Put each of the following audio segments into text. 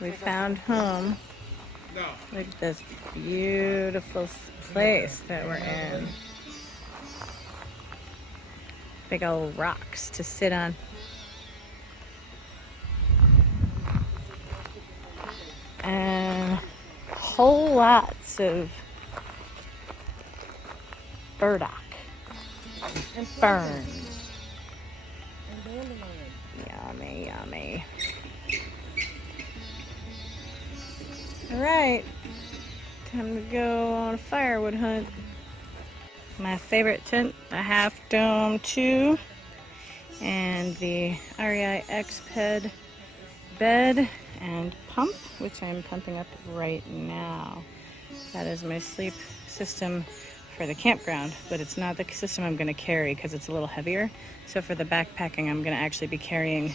We found home. Look at this beautiful place that we're in. Big old rocks to sit on. And whole lots of burdock and ferns. Yummy, yummy. All right, time to go on a firewood hunt. My favorite tent, the Half Dome 2, and the REI X-Ped bed and pump, which I'm pumping up right now. That is my sleep system for the campground, but it's not the system I'm going to carry because it's a little heavier. So for the backpacking, I'm going to actually be carrying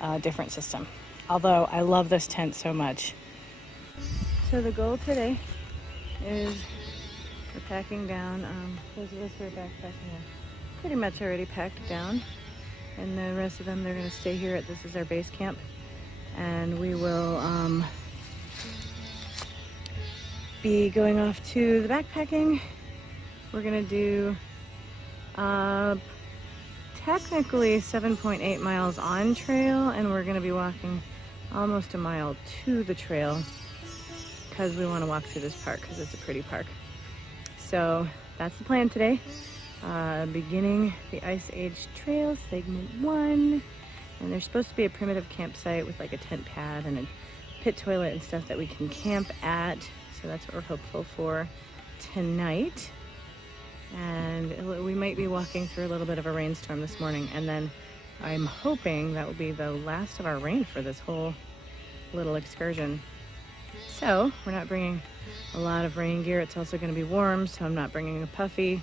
a different system. Although I love this tent so much. So the goal today is we're packing down. Those of us who are backpacking are pretty much already packed down, and the rest of them, they're going to stay here. This is our base camp, and we will be going off to the backpacking. We're going to do technically 7.8 miles on trail, and we're going to be walking almost a mile to the trail because we want to walk through this park because it's a pretty park. So that's the plan today. Beginning the Ice Age Trail, segment 1. And there's supposed to be a primitive campsite with like a tent pad and a pit toilet and stuff that we can camp at. So that's what we're hopeful for tonight. And we might be walking through a little bit of a rainstorm this morning. And then I'm hoping that will be the last of our rain for this whole little excursion. So we're not bringing a lot of rain gear. It's also going to be warm, so I'm not bringing a puffy.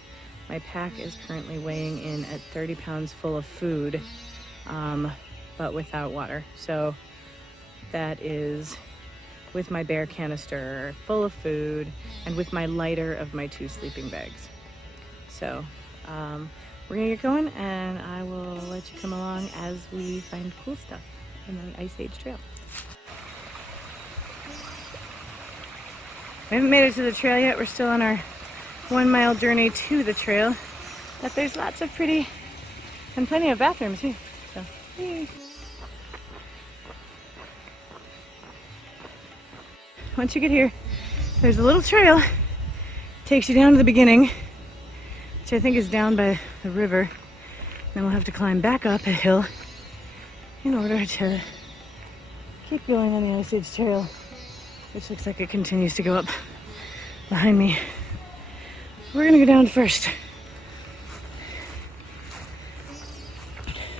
My pack is currently weighing in at 30 pounds full of food, but without water. So that is with my bear canister full of food and with my lighter of my 2 sleeping bags. So we're going to get going, and I will let you come along as we find cool stuff in the Ice Age Trail. We haven't made it to the trail yet. We're still on our 1 mile journey to the trail. But there's lots of pretty and plenty of bathrooms here. So, yay. Once you get here, there's a little trail. Takes you down to the beginning, which I think is down by the river. Then we'll have to climb back up a hill in order to keep going on the Ice Age Trail, which looks like it continues to go up behind me. We're gonna go down first.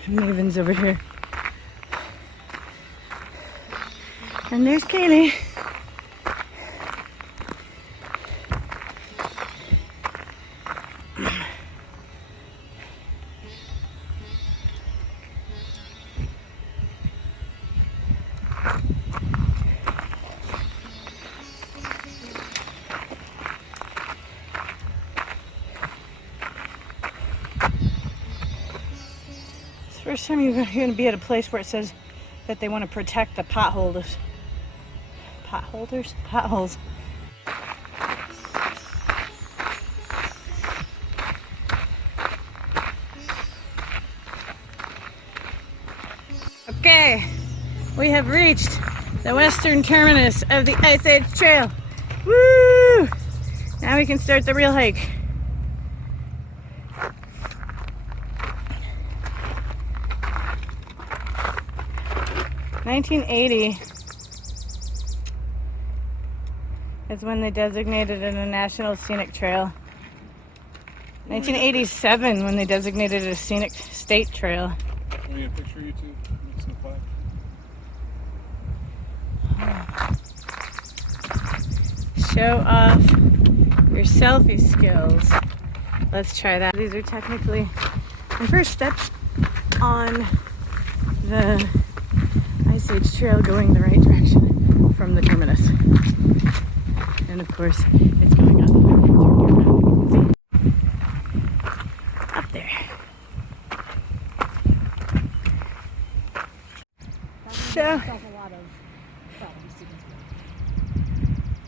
Maven's over here. And there's Kaylee. First time you're going to be at a place where it says that they want to protect the potholders. Potholes. Okay, we have reached the western terminus of the Ice Age Trail. Woo! Now we can start the real hike. (1980) is when they designated it a National Scenic Trail. 1987 when they designated it a Scenic State Trail. Want me to picture you two next to the plaque? Show off your selfie skills. Let's try that. These are technically my first steps on the Ice Age Trail going the right direction from the terminus. And of course, it's going up. Turn around, see? Up there. So,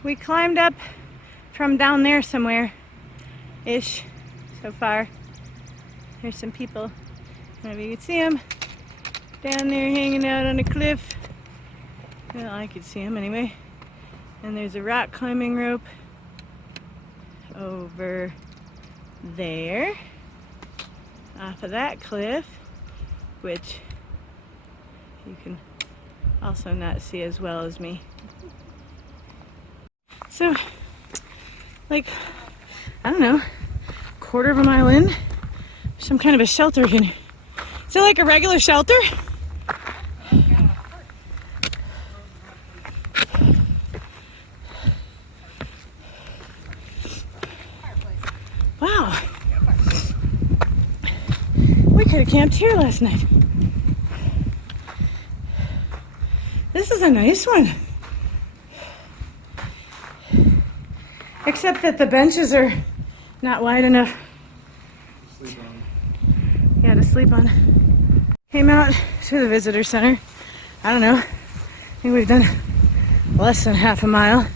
We climbed up from down there somewhere-ish so far. There's some people. Maybe you can see them down there hanging out on a cliff. Well, I could see them anyway. And there's a rock climbing rope over there off of that cliff, which you can also not see as well as me. So, like, I don't know, quarter of a mile in, some kind of a shelter here. Is it like a regular shelter? Wow. We could have camped here last night. This is a nice one. Except that the benches are not wide enough. Yeah, to sleep on. Came out to the visitor center. I don't know. I think we've done less than half a mile.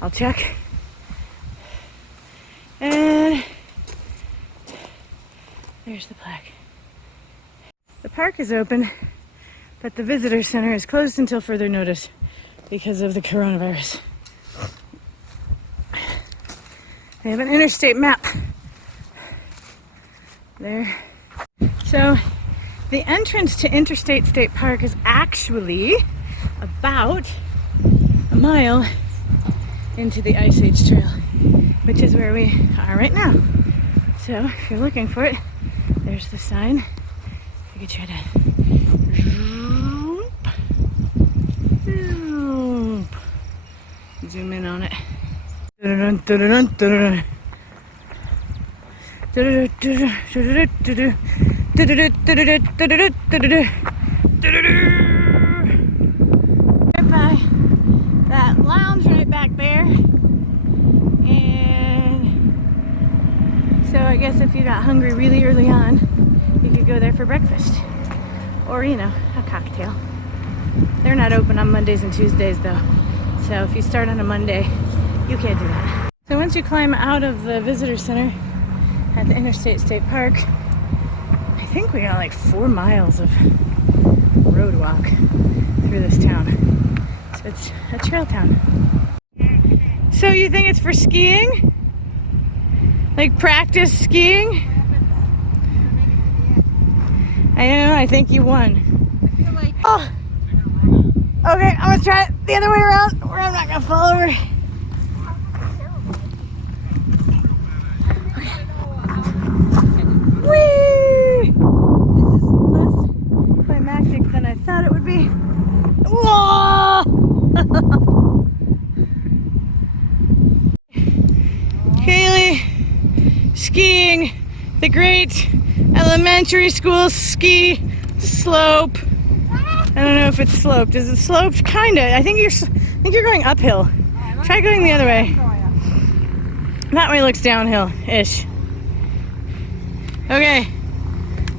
I'll check. And there's the plaque. The park is open, but the visitor center is closed until further notice because of the coronavirus. They have an interstate map there. So the entrance to Interstate State Park is actually about a mile into the Ice Age Trail, which is where we are right now. So if you're looking for it, there's the sign. You can try to zoom in on it. Right by that lounge right back there. And so I guess if you got hungry really early on, you could go there for breakfast. Or, you know, a cocktail. They're not open on Mondays and Tuesdays though. So if you start on a Monday, you can't do that. So once you climb out of the visitor center at the Interstate State Park, I think we got like 4 miles of road walk through this town. So it's a trail town. So you think it's for skiing? Like practice skiing? I know, I think you won. Oh! Okay, I'm gonna try it the other way around where I'm not gonna fall over. Whee! This is less climactic than I thought it would be. Whoa! Haley skiing the great elementary school ski slope. I don't know if it's sloped. Is it sloped? Kinda. I think you're going uphill. Try going the other way. That way looks downhill-ish. Okay.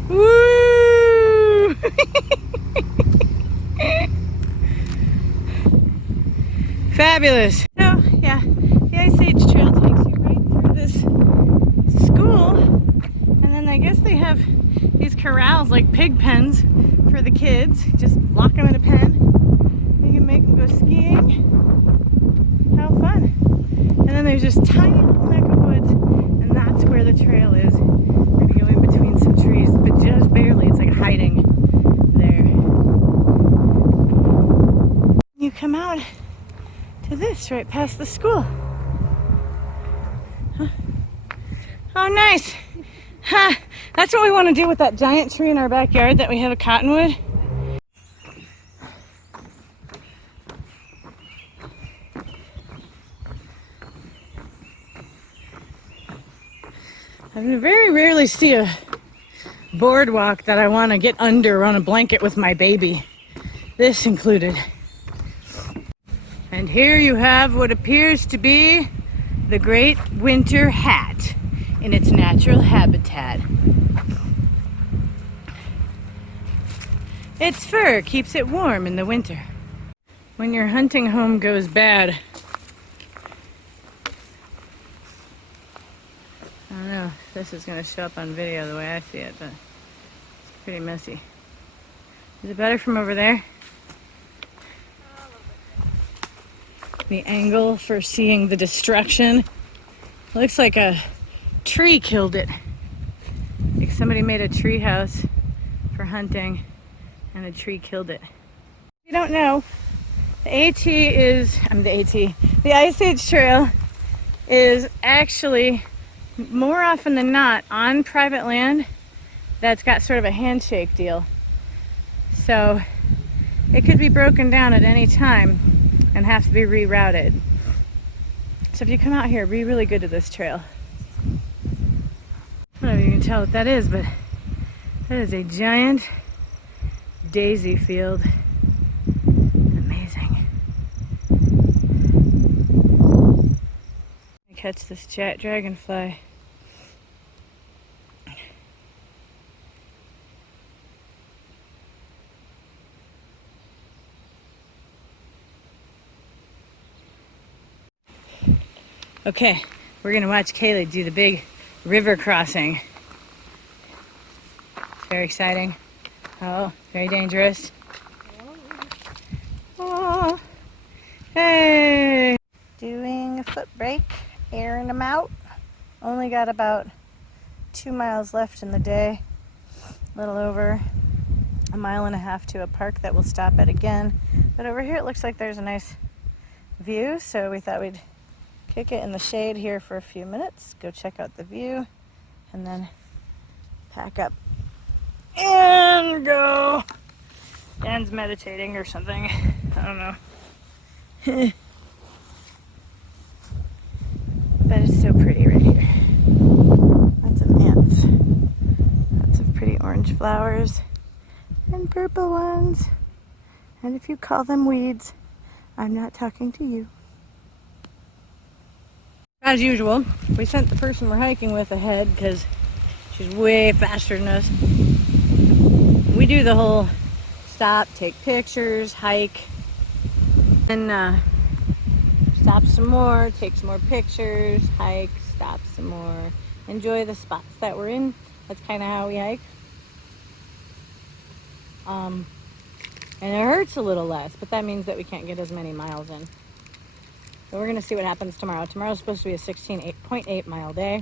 Woo! Fabulous. So, yeah, the Ice Age Trail takes you right through this school. And then I guess they have these corrals, like pig pens, for the kids. Just lock them in a pen. You can make them go skiing. How fun. And then there's this tiny little neck of woods, and that's where the trail is. We're gonna go in between some trees, but just barely. It's like hiding there. You come out to this right past the school. Huh? Oh, nice. Huh. That's what we want to do with that giant tree in our backyard that we have a cottonwood. I very rarely see a boardwalk that I want to get under on a blanket with my baby. This included. And here you have what appears to be the great winter hat in its natural habitat. Its fur keeps it warm in the winter. when your hunting home goes bad. I don't know if this is going to show up on video the way I see it, but it's pretty messy. Is it better from over there? The angle for seeing the destruction. Looks like a tree killed it. Like somebody made a tree house for hunting and a tree killed it. If you don't know, the Ice Age Trail is actually more often than not on private land that's got sort of a handshake deal. So it could be broken down at any time and have to be rerouted. So if you come out here, be really good to this trail. I don't know if you can tell what that is, but that is a giant daisy field. Amazing. I catch this dragonfly. Okay, we're gonna watch Kaylee do the big river crossing. Very exciting. Oh, very dangerous. Oh, hey! Doing a foot brake, airing them out. Only got about 2 miles left in the day. A little over 1.5 miles to a park that we'll stop at again. But over here it looks like there's a nice view, so we thought we'd kick it in the shade here for a few minutes, go check out the view, and then pack up and go. Dan's meditating or something. I don't know. But it's so pretty right here. Lots of ants. Lots of pretty orange flowers and purple ones. And if you call them weeds, I'm not talking to you. As usual, we sent the person we're hiking with ahead because she's way faster than us. We do the whole stop, take pictures, hike, and stop some more, take some more pictures, hike, stop some more, enjoy the spots that we're in. That's kind of how we hike. And it hurts a little less, but that means that we can't get as many miles in. So we're going to see what happens tomorrow. Tomorrow's supposed to be a 16.8 mile day.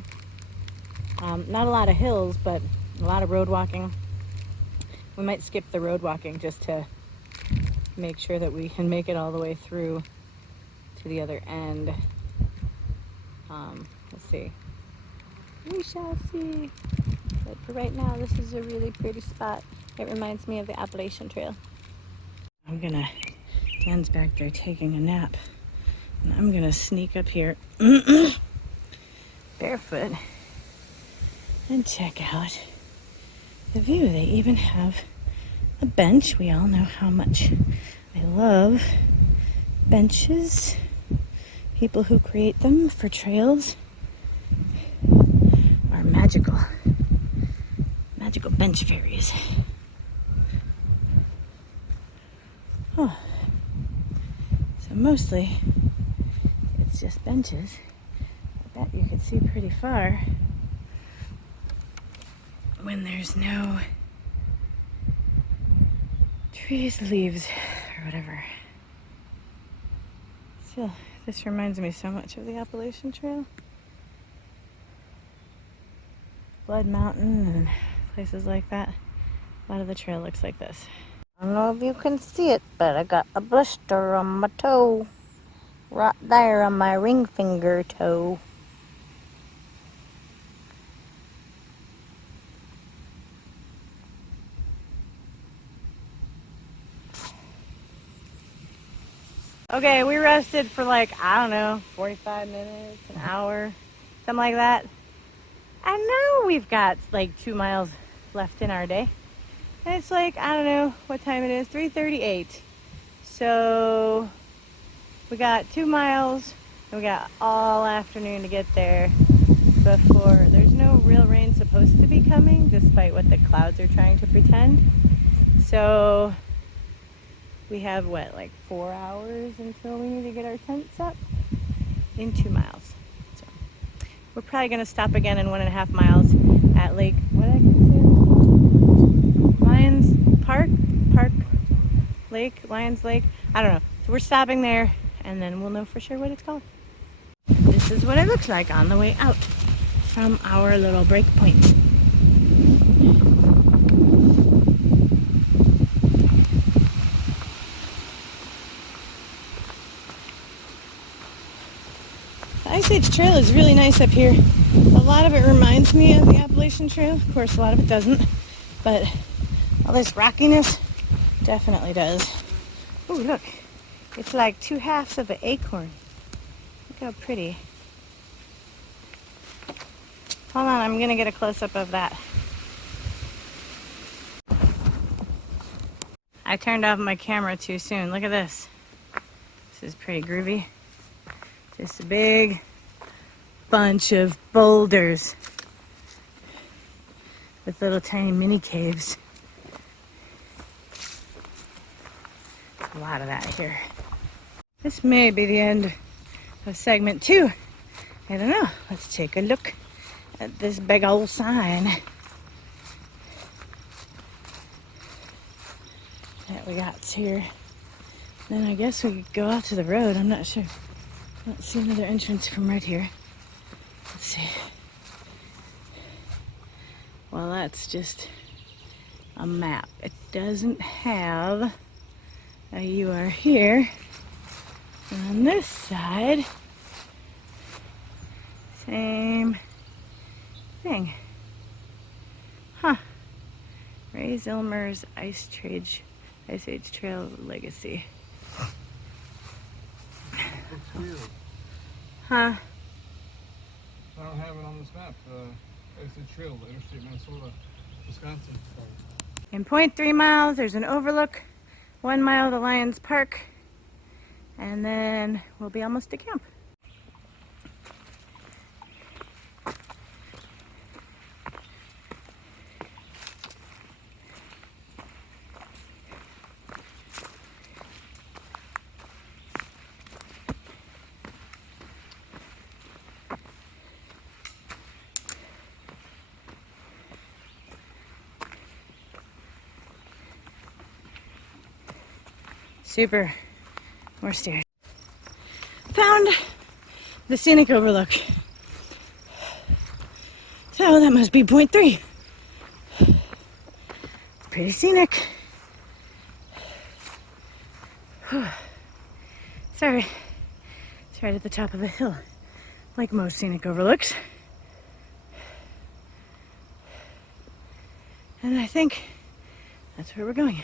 Not a lot of hills, but a lot of road walking. We might skip the road walking just to make sure that we can make it all the way through to the other end. Let's see. We shall see. But for right now, this is a really pretty spot. It reminds me of the Appalachian Trail. Dan's back there taking a nap. And I'm gonna sneak up here barefoot and check out the view. They even have a bench. We all know how much I love benches. People who create them for trails are magical bench fairies. Oh, so mostly it's just benches. I bet you could see pretty far when there's no trees, leaves, or whatever. Still, this reminds me so much of the Appalachian Trail. Blood Mountain and places like that. A lot of the trail looks like this. I don't know if you can see it, but I got a blister on my toe. Right there on my ring finger toe. Okay, we rested for like, I don't know, 45 minutes, an hour, something like that. And now we've got like 2 miles left in our day. And it's like, I don't know what time it is, 3:38. So we got 2 miles and we got all afternoon to get there before, there's no real rain supposed to be coming despite what the clouds are trying to pretend. So We have what, like 4 hours until we need to get our tents up in 2 miles. So we're probably gonna stop again in 1.5 miles at Lake, what did I say? Lions Lake. I don't know. So we're stopping there and then we'll know for sure what it's called. This is what it looks like on the way out from our little break point. The Ice Age Trail is really nice up here. A lot of it reminds me of the Appalachian Trail. Of course, a lot of it doesn't, but all this rockiness definitely does. Oh, look. It's like 2 halves of an acorn. Look how pretty. Hold on, I'm gonna get a close-up of that. I turned off my camera too soon. Look at this. This is pretty groovy. Just a big bunch of boulders with little tiny mini caves. There's a lot of that here. This may be the end of segment 2. I don't know. Let's take a look at this big old sign that we got here. Then I guess we could go out to the road. I'm not sure. I don't see another entrance from right here. Let's see. Well, that's just a map. It doesn't have a "you are here" on this side. Same thing. Huh. Ray Zillmer's Ice Age Trail Legacy. Looks weird. Huh? I don't have it on this map. Ice Age Trail, Interstate Minnesota, Wisconsin. In 0.3 miles, there's an overlook. 1 mile to Lions Park. And then we'll be almost to camp. Super. More stairs. Found the scenic overlook. So that must be 0.3. Pretty scenic. Whew. Sorry. It's right at the top of the hill, like most scenic overlooks. And I think that's where we're going.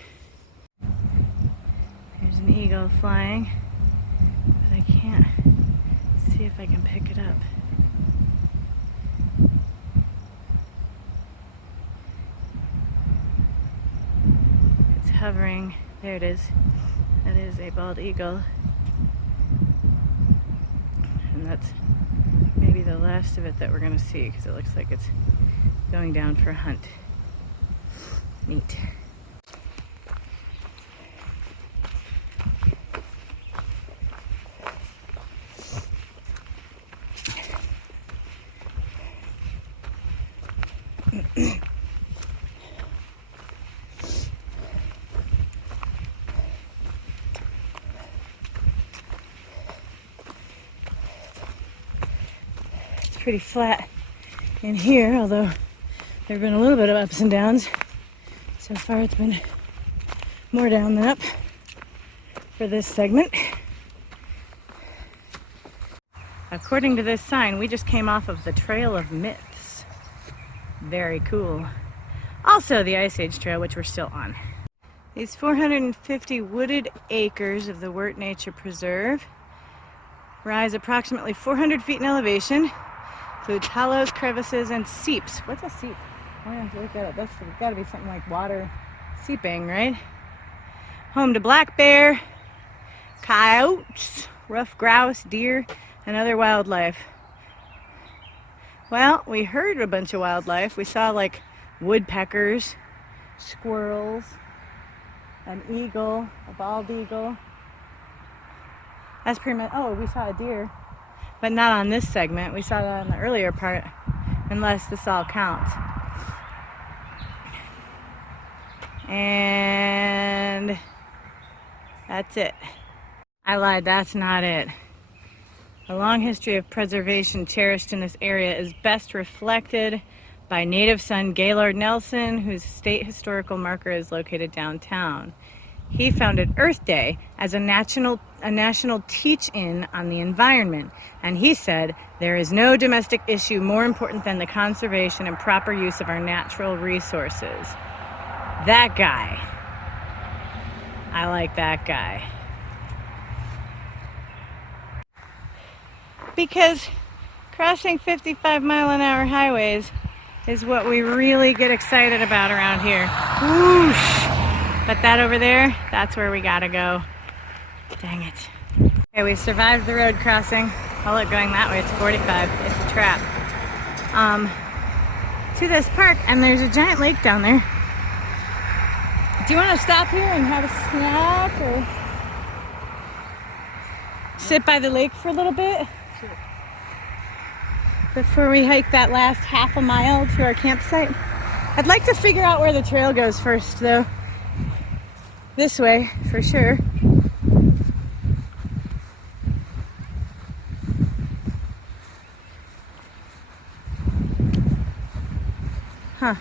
There's an eagle flying, but I can't see if I can pick it up. It's hovering. There it is. That is a bald eagle. And that's maybe the last of it that we're going to see, because it looks like it's going down for a hunt. Neat. Pretty flat in here, although there have been a little bit of ups and downs. So far it's been more down than up for this segment. According to this sign, we just came off of the Trail of Myths. Very cool. Also the Ice Age Trail, which we're still on. These 450 wooded acres of the Wirt Nature Preserve rise approximately 400 feet in elevation. Includes hollows, crevices, and seeps. What's a seep? I have to look that up. That's got to be something like water seeping, right? Home to black bear, coyotes, rough grouse, deer, and other wildlife. Well, we heard a bunch of wildlife. We saw like woodpeckers, squirrels, an eagle, a bald eagle. That's pretty much, oh, we saw a deer, but not on this segment. We saw that on the earlier part, unless this all counts. And that's it. I lied, that's not it. The long history of preservation cherished in this area is best reflected by native son Gaylord Nelson, whose state historical marker is located downtown. He founded Earth Day as a national teach-in on the environment, and he said, "There is no domestic issue more important than the conservation and proper use of our natural resources." That guy. I like that guy. Because crossing 55-mile-an-hour highways is what we really get excited about around here. Whoosh! But that over there, that's where we gotta go. Dang it. Okay, we survived the road crossing. Oh look, going that way, it's 45. It's a trap. To this park, and there's a giant lake down there. Do you want to stop here and have a snack or sit by the lake for a little bit? Sure. Before we hike that last half a mile to our campsite? I'd like to figure out where the trail goes first though. This way, for sure. Huh.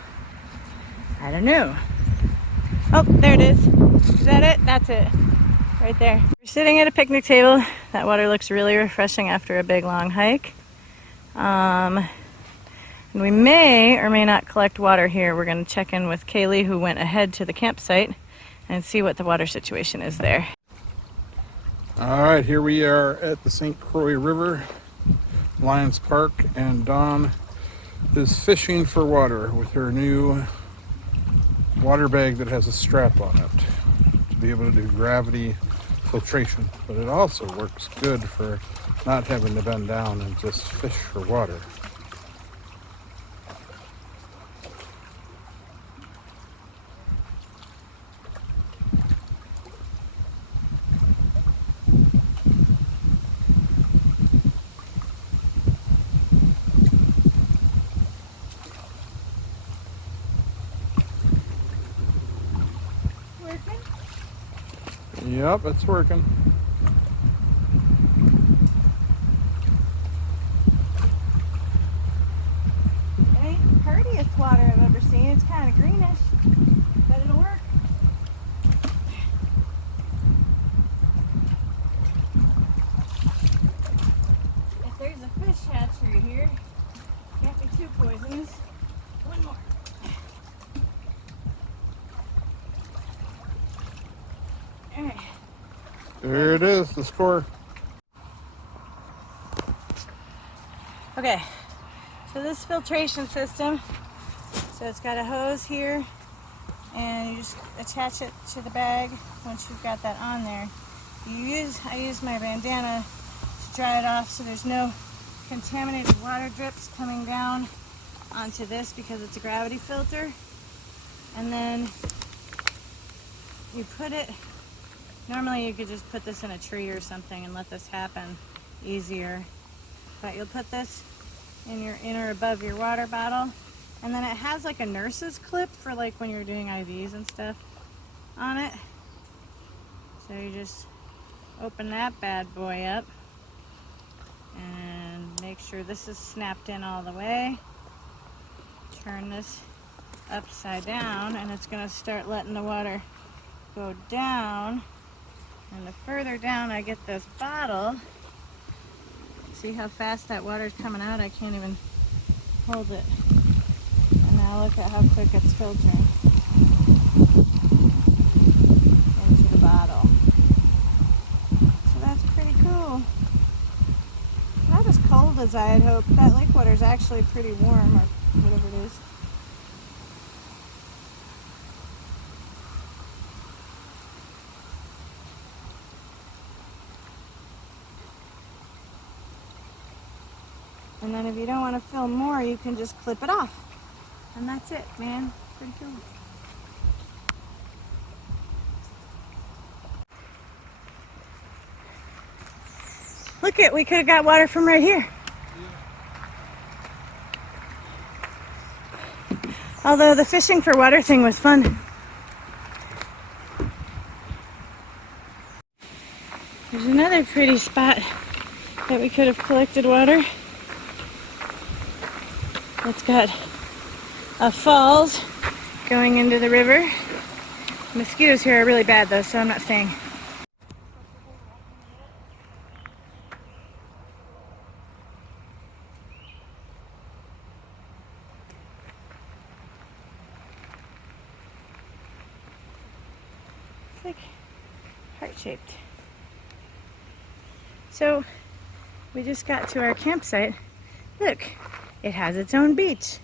I don't know. Oh, there it is. Is that it? That's it. Right there. We're sitting at a picnic table. That water looks really refreshing after a big long hike. And we may or may not collect water here. We're going to check in with Kaylee, who went ahead to the campsite, and see what the water situation is there. All right, here we are at the St. Croix River, Lions Park, and Dawn is fishing for water with her new water bag that has a strap on it to be able to do gravity filtration. But it also works good for not having to bend down and just fish for water. Yep, it's working. It ain't the prettiest water I've ever seen. It's kind of greenish, but it'll work. If there's a fish hatchery here, can't be too poisonous. One more. Alright. There it is, the score. Okay, so this filtration system, so it's got a hose here, and you just attach it to the bag once you've got that on there. I use my bandana to dry it off so there's no contaminated water drips coming down onto this because it's a gravity filter. And then you put it, normally you could just put this in a tree or something and let this happen easier. But you'll put this in your inner above your water bottle, and then it has like a nurse's clip for like when you're doing IVs and stuff on it. So you just open that bad boy up and make sure this is snapped in all the way. Turn this upside down and it's going to start letting the water go down. And the further down I get this bottle, see how fast that water's coming out? I can't even hold it. And now look at how quick it's filtering into the bottle. So that's pretty cool. Not as cold as I had hoped. That lake water is actually pretty warm, or whatever it is. And then if you don't want to film more, you can just clip it off. And that's it, man. Pretty cool. it, we could have got water from right here. Although the fishing for water thing was fun. There's another pretty spot that we could have collected water. It's got a falls going into the river. Mosquitoes here are really bad though, so I'm not staying. It's like heart-shaped. So we just got to our campsite. Look, it has its own beach.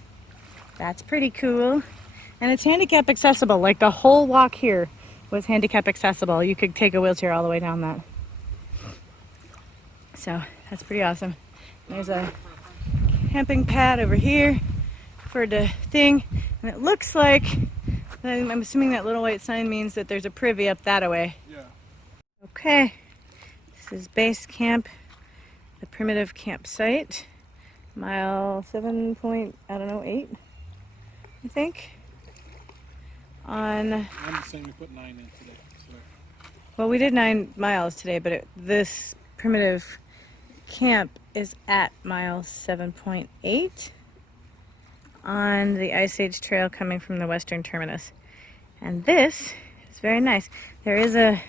That's pretty cool. And it's handicap accessible. Like the whole walk here was handicap accessible. You could take a wheelchair all the way down that. So that's pretty awesome. There's a camping pad over here for the thing. And it looks like, I'm assuming that little white sign means that there's a privy up that way. Yeah. Okay. This is base camp, the primitive campsite. Mile 7.8, I think. I'm just saying we put 9 in today. So. Well, we did 9 miles today, but this primitive camp is at mile 7.8 on the Ice Age Trail coming from the western terminus. And this is very nice. There is a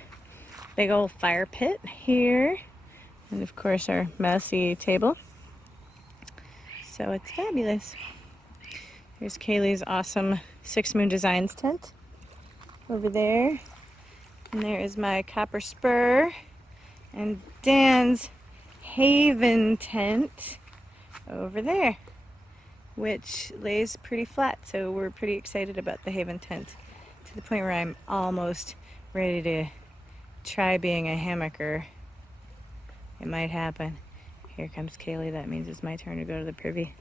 big old fire pit here, and of course our messy table. So it's fabulous. Here's Kaylee's awesome 6 Moon Designs tent over there. And there is my copper spur and Dan's Haven tent over there, which lays pretty flat. So we're pretty excited about the Haven tent to the point where I'm almost ready to try being a hammocker. It might happen. Here comes Kaylee. That means it's my turn to go to the privy.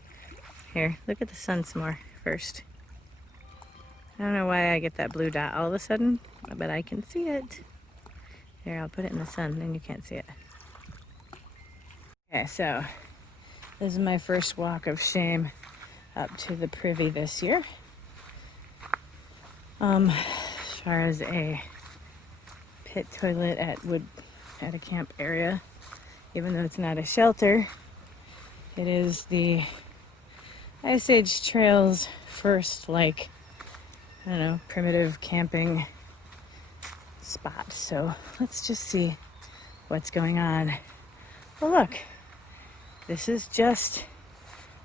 Here, look at the sun some more first. I don't know why I get that blue dot all of a sudden, but I can see it. Here, I'll put it in the sun, then you can't see it. Okay, so this is my first walk of shame up to the privy this year. As far as a pit toilet at a camp area, even though it's not a shelter, it is the Ice Age Trail's first, like, I don't know, primitive camping spot. So let's just see what's going on. Well, look, this is just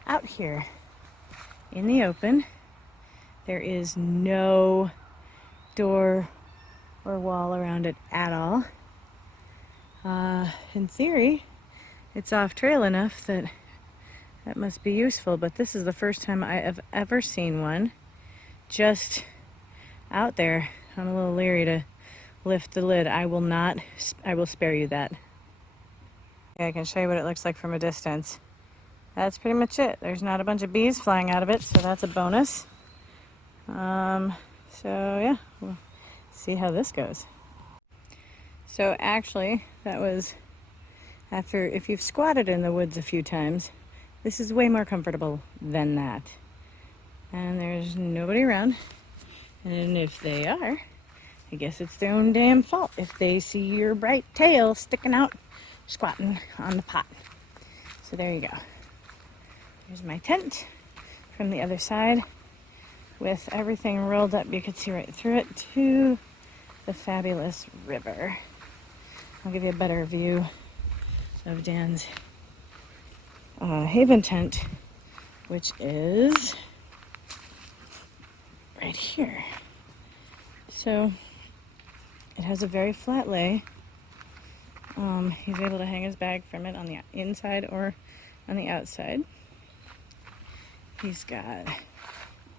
out here in the open. There is no door or wall around it at all. In theory, it's off trail enough that must be useful, but this is the first time I have ever seen one just out there. I'm a little leery to lift the lid. I will spare you that. Okay, I can show you what it looks like from a distance. That's pretty much it. There's not a bunch of bees flying out of it, so that's a bonus. So yeah, we'll see how this goes. So actually, that was after, if you've squatted in the woods a few times, this is way more comfortable than that. And there's nobody around. And if they are, I guess it's their own damn fault if they see your bright tail sticking out, squatting on the pot. So there you go. Here's my tent from the other side with everything rolled up. You could see right through it to the fabulous river. I'll give you a better view of Dan's Haven tent, which is right here. So it has a very flat lay. He's able to hang his bag from it on the inside or on the outside. He's got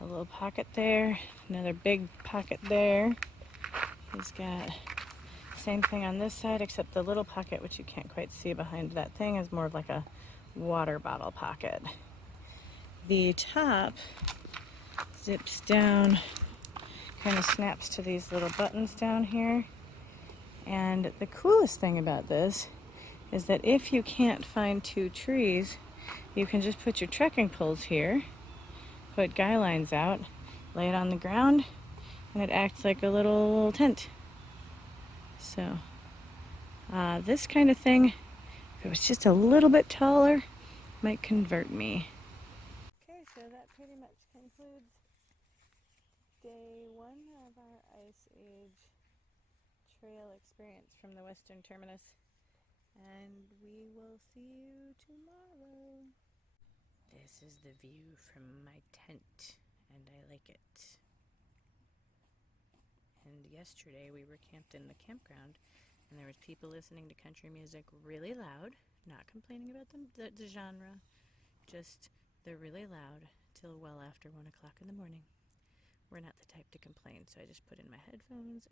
a little pocket there, another big pocket there. He's got same thing on this side, except the little pocket, which you can't quite see behind that thing, is more of like a water bottle pocket. The top zips down, kind of snaps to these little buttons down here. And the coolest thing about this is that if you can't find two trees, you can just put your trekking poles here, put guy lines out, lay it on the ground, and it acts like a little tent. So this kind of thing, if it was just a little bit taller, might convert me. Okay, so that pretty much concludes day one of our Ice Age trail experience from the western terminus. And we will see you tomorrow. This is the view from my tent, and I like it. And yesterday we were camped in the campground, and there was people listening to country music really loud, not complaining about the genre, just they're really loud till well after 1 o'clock in the morning. We're not the type to complain, so I just put in my headphones